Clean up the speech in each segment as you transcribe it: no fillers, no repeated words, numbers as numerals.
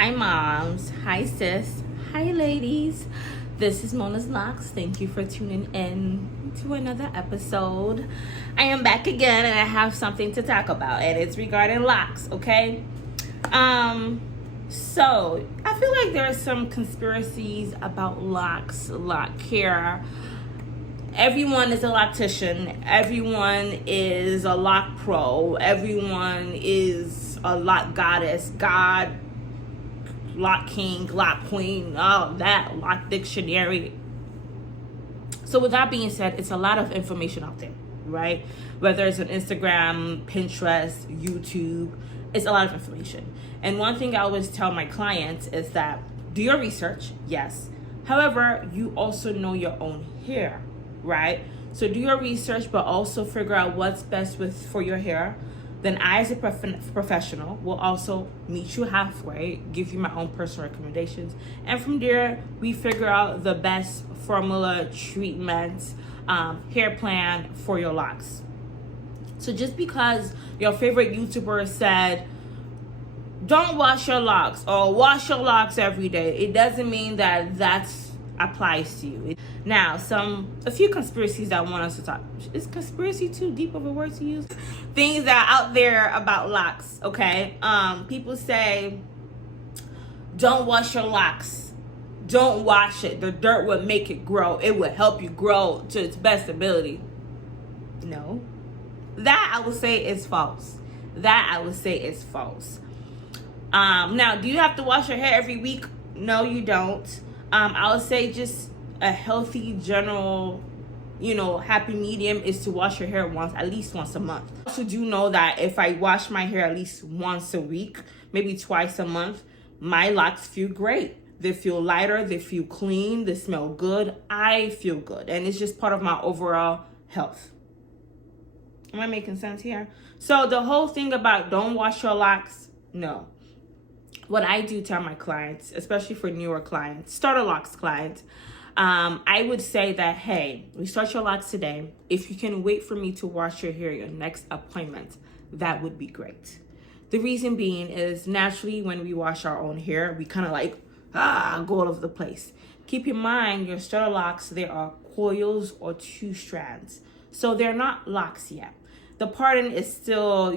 Hi moms, hi sis, hi ladies. This is Mona's Locs. Thank you for tuning in to another episode. I am back again and I have something to talk about, and it's regarding locks, okay? So I feel like there are some conspiracies about locks, lock care. Everyone is a loctician, everyone is a lock pro, everyone is a lock goddess, god, lock king, lock queen, all that, lock dictionary. So with that being said, it's a lot of information out there, right? Whether it's on Instagram, Pinterest, YouTube, it's a lot of information. And one thing I always tell my clients is that do your research, yes. However, you also know your own hair, right? So do your research, but also figure out what's best for your hair. Then I, as a professional, will also meet you halfway, give you my own personal recommendations. And from there, we figure out the best formula, treatment, hair plan for your locks. So just because your favorite YouTuber said, don't wash your locks or wash your locks every day, it doesn't mean that that's applies to you. Now, a few conspiracies that I want us to talk. Is conspiracy too deep of a word to use? Things that are out there about locks, okay? People say, don't wash your locks. Don't wash it. The dirt will make it grow. It will help you grow to its best ability. No. That I would say is false. Now, do you have to wash your hair every week? No, you don't. I would say just a healthy general, happy medium is to wash your hair at least once a month. I also do know that if I wash my hair at least once a week, maybe twice a month, my locks feel great. They feel lighter, they feel clean, they smell good. I feel good, and it's just part of my overall health. Am I making sense here? So the whole thing about don't wash your locks, no. What I do tell my clients, especially for newer clients, starter locks clients, I would say that, hey, we start your locks today. If you can wait for me to wash your hair your next appointment, that would be great. The reason being is naturally when we wash our own hair, we kind of go all over the place. Keep in mind, your starter locks, there are coils or 2 strands. So they're not locks yet. The parting is still,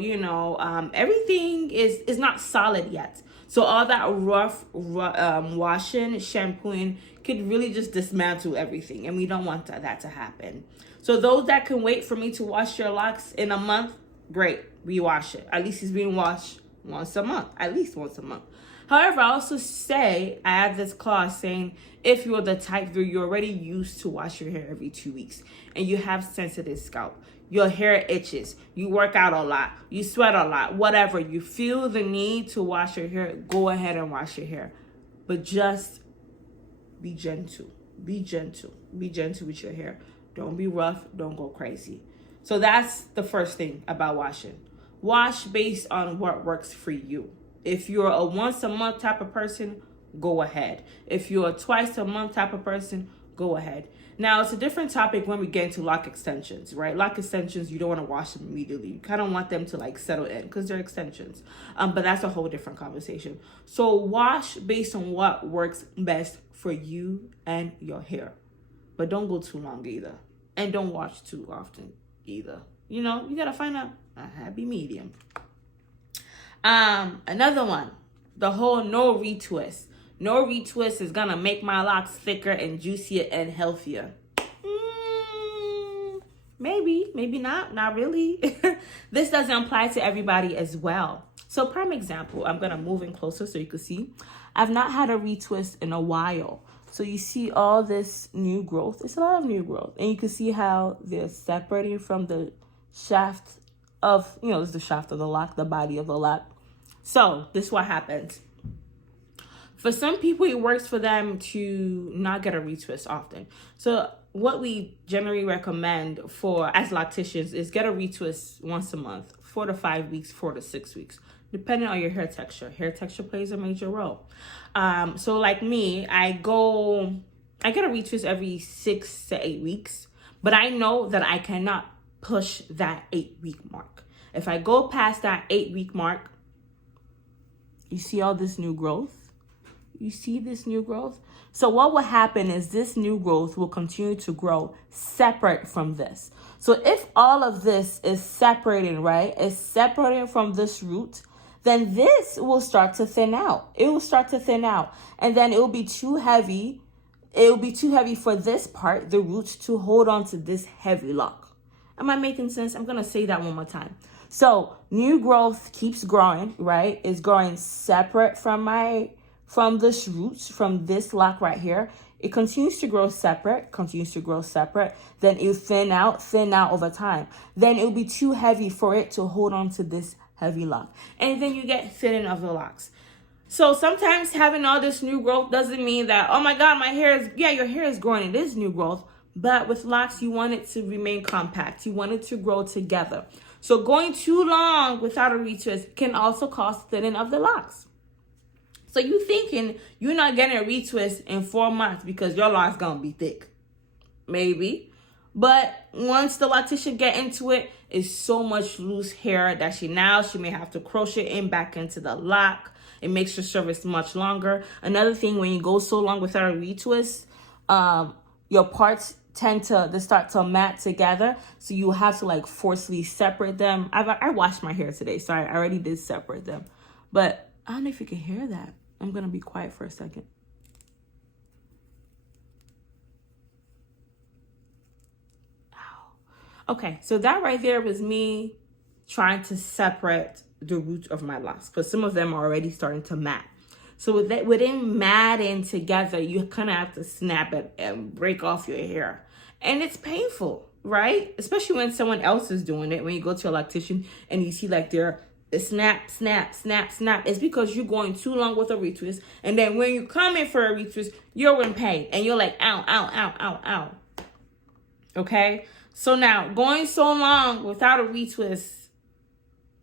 everything is not solid yet. So all that rough washing, shampooing could really just dismantle everything. And we don't want that to happen. So those that can wait for me to wash your locks in a month, great, we wash it. At least it's being washed once a month, at least once a month. However, I also say, I have this clause saying, if you're the type where you're already used to wash your hair every 2 weeks and you have sensitive scalp, your hair itches, you work out a lot, you sweat a lot, whatever, you feel the need to wash your hair, go ahead and wash your hair. But just be gentle. Be gentle with your hair. Don't be rough, don't go crazy. So that's the first thing about washing. Wash based on what works for you. If you're a once a month type of person, go ahead. If you're a twice a month type of person, go ahead. Now, it's a different topic when we get into lock extensions, right? Lock extensions, you don't want to wash them immediately. You kind of want them to settle in because they're extensions. But that's a whole different conversation. So wash based on what works best for you and your hair. But don't go too long either. And don't wash too often either. You got to find a happy medium. Another one, the whole no retwist. No retwist is gonna make my locks thicker and juicier and healthier. Maybe not really. This doesn't apply to everybody as well. So prime example, I'm gonna move in closer so you can see. I've not had a retwist in a while. So you see all this new growth. It's a lot of new growth. And you can see how they're separating from the shaft of, it's the shaft of the lock, the body of the lock. So this is what happens. For some people, it works for them to not get a retwist often. So what we generally recommend as locticians is get a retwist once a month, 4 to 5 weeks, 4 to 6 weeks, depending on your hair texture. Hair texture plays a major role. So like me, I get a retwist every 6 to 8 weeks, but I know that I cannot push that 8-week mark. If I go past that 8-week mark, you see all this new growth? You see this new growth? So what will happen is this new growth will continue to grow separate from this. So if all of this is separating, right, is separating from this root, then this will start to thin out. It will start to thin out. And then it will be too heavy. It will be too heavy for this part, the roots, to hold on to this heavy lock. Am I making sense? I'm going to say that one more time. So new growth keeps growing, right? It's growing separate from this roots, from this lock right here. It continues to grow separate, Then it'll thin out over time. Then it'll be too heavy for it to hold on to this heavy lock. And then you get thinning of the locks. So sometimes having all this new growth doesn't mean that, oh my God, your hair is growing. It is new growth. But with locks, you want it to remain compact. You want it to grow together. So going too long without a retwist can also cause thinning of the locks. So you thinking you're not getting a retwist in 4 months because your lock's gonna be thick. Maybe. But once the loctician get into it, it's so much loose hair that she may have to crochet in back into the lock. It makes your service much longer. Another thing, when you go so long without a retwist, your parts tend to start to mat together. So you have to like forcefully separate them. I washed my hair today, so I already did separate them. But I don't know if you can hear that. I'm going to be quiet for a second. Ow. Okay, so that right there was me trying to separate the roots of my locks, because some of them are already starting to mat. So within matting together, you kind of have to snap it and break off your hair. And it's painful, right? Especially when someone else is doing it. When you go to a loctician and you see like they're snap, snap, snap, snap. It's because you're going too long with a retwist. And then when you come in for a retwist, you're in pain. And you're like, ow, ow, ow, ow, ow. Okay? So now, going so long without a retwist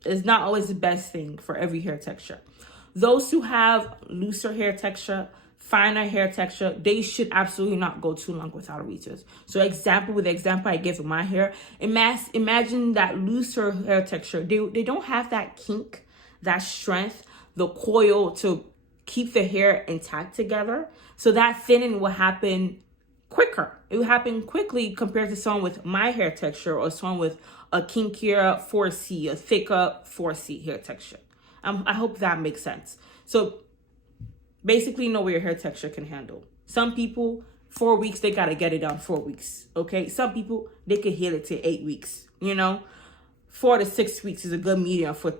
is not always the best thing for every hair texture. Those who have looser hair texture, finer hair texture, they should absolutely not go too long without a retwist. So with the example I gave of my hair, imagine that looser hair texture. They don't have that kink, that strength, the coil to keep the hair intact together. So that thinning will happen quicker. It will happen quickly compared to someone with my hair texture or someone with a kinkier 4C, a thicker 4C hair texture. I hope that makes sense. So basically know what your hair texture can handle. Some people, 4 weeks, they got to get it done 4 weeks. Okay. Some people, they can heal it to 8 weeks, 4 to 6 weeks is a good medium for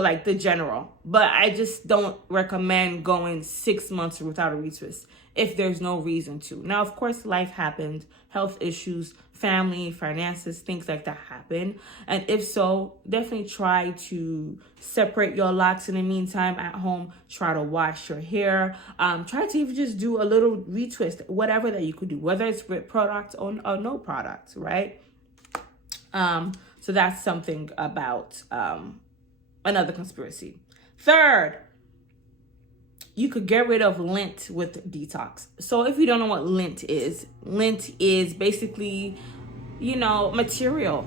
like the general, but I just don't recommend going 6 months without a retwist if there's no reason to. Now, of course, life happened, health issues, family, finances, things like that happen. And if so, definitely try to separate your locks in the meantime at home. Try to wash your hair. Try to even just do a little retwist, whatever that you could do, whether it's with product or no product, right? So that's something about another conspiracy. Third, you could get rid of lint with detox. So if you don't know what lint is basically, material,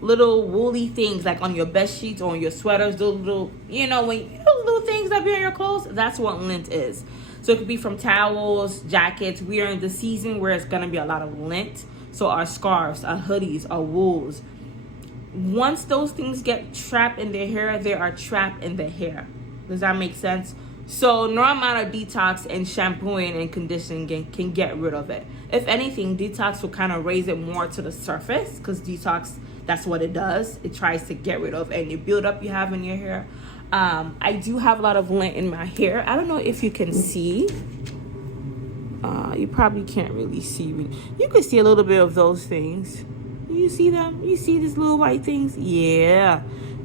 little woolly things like on your bed sheets or on your sweaters, those little, little things that be on your clothes. That's what lint is. So it could be from towels, jackets. We are in the season where it's gonna be a lot of lint. So our scarves, our hoodies, our wools. Once those things get trapped in their hair, they are trapped in the hair. Does that make sense? So no amount of detox and shampooing and conditioning can get rid of it. If anything, detox will kind of raise it more to the surface, because detox, that's what it does. It tries to get rid of any buildup you have in your hair. I do have a lot of lint in my hair. I don't know if you can see. You probably can't really see me. You can see a little bit of those things. You see them? You see these little white things? Yeah,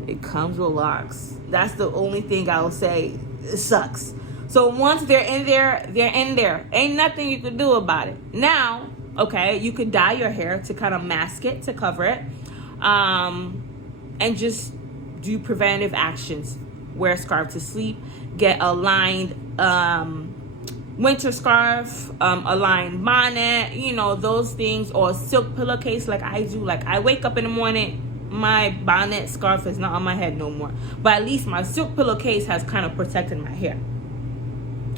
it comes with locks. That's the only thing I'll say. It sucks. So once they're in there, they're in there. Ain't nothing you can do about it. Now, okay, you could dye your hair to kind of mask it, to cover it. And just do preventative actions. Wear a scarf to sleep. Get a lined winter scarf, a lined bonnet, those things, or a silk pillowcase like I do. Like I wake up in the morning, my bonnet scarf is not on my head no more, but at least my silk pillowcase has kind of protected my hair.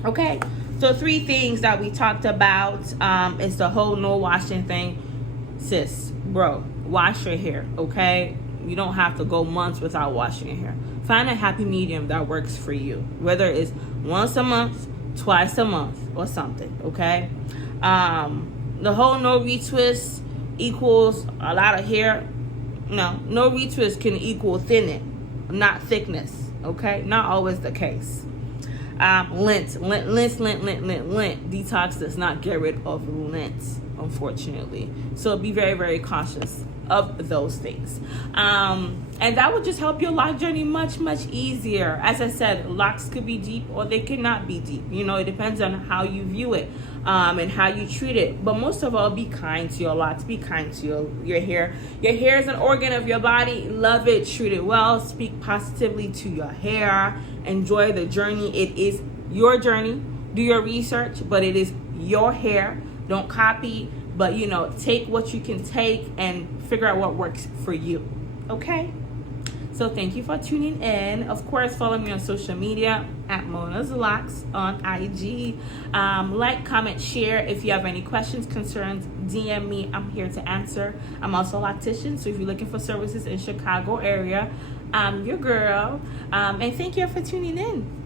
Okay, So 3 things that we talked about is the whole no washing thing. Sis, bro, wash your hair, okay? You don't have to go months without washing your hair. Find a happy medium that works for you, whether it's once a month, twice a month, or something, okay? The whole no retwist equals a lot of hair. No retwist can equal thinning, not thickness, okay? Not always the case. Lint. Detox does not get rid of lint, unfortunately. So be very, very cautious of those things. And that would just help your lock journey much, much easier. As I said, locks could be deep or they could not be deep. You know, it depends on how you view it and how you treat it. But most of all, be kind to your locks. Be kind to your hair. Your hair is an organ of your body. Love it. Treat it well. Speak positively to your hair. Enjoy the journey. It is your journey. Do your research, but it is your hair. Don't copy, but you know, take what you can take and figure out what works for you. Okay? So thank you for tuning in. Of course, follow me on social media at Mona's Locs on IG. Like, comment, share. If you have any questions, concerns, DM me. I'm here to answer. I'm also a loctician, so if you're looking for services in Chicago area, I'm your girl. And thank you for tuning in.